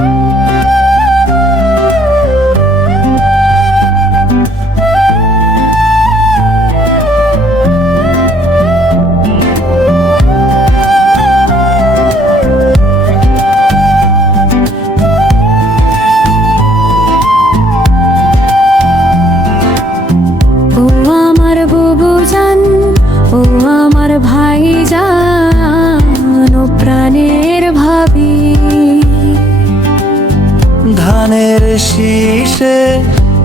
啊。পানের শীষে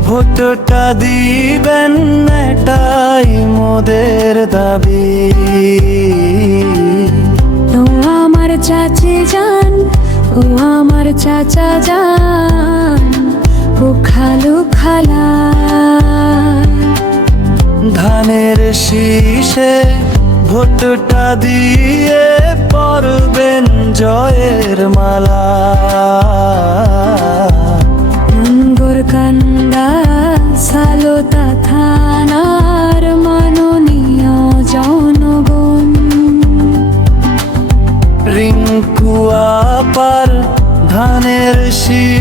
ভোটটা দিবেন এটাই মোদের দাবি। ও আমার চাচি যান ও আমার চাচা যান ও খালু খালা। ধানের শীষে ভোটটা দিয়ে পরবেন জয়ের মালা। deixe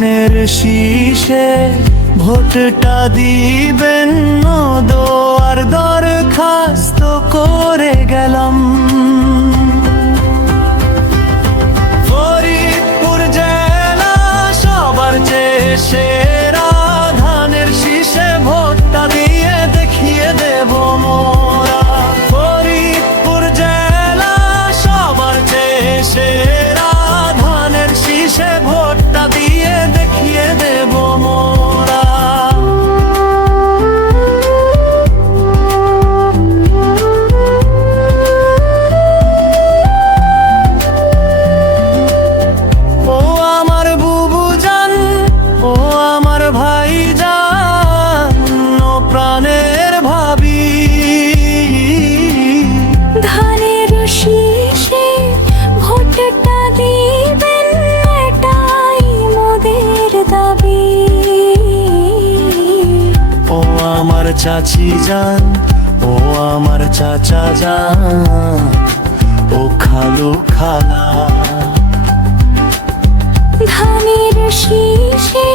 মনের শীষে ভোটটা দিবেন দোয়ার দরখাস্ত করে গেলাম। চাচি যান ও আমার চাচা যান ও খালু খালা। ধানের শীষে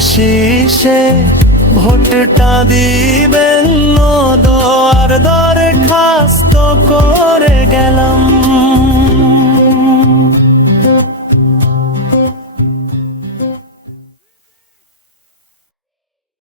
শীষে ভোটটা দিবেন দোয়ার দরে খাস্ত করে গেলাম।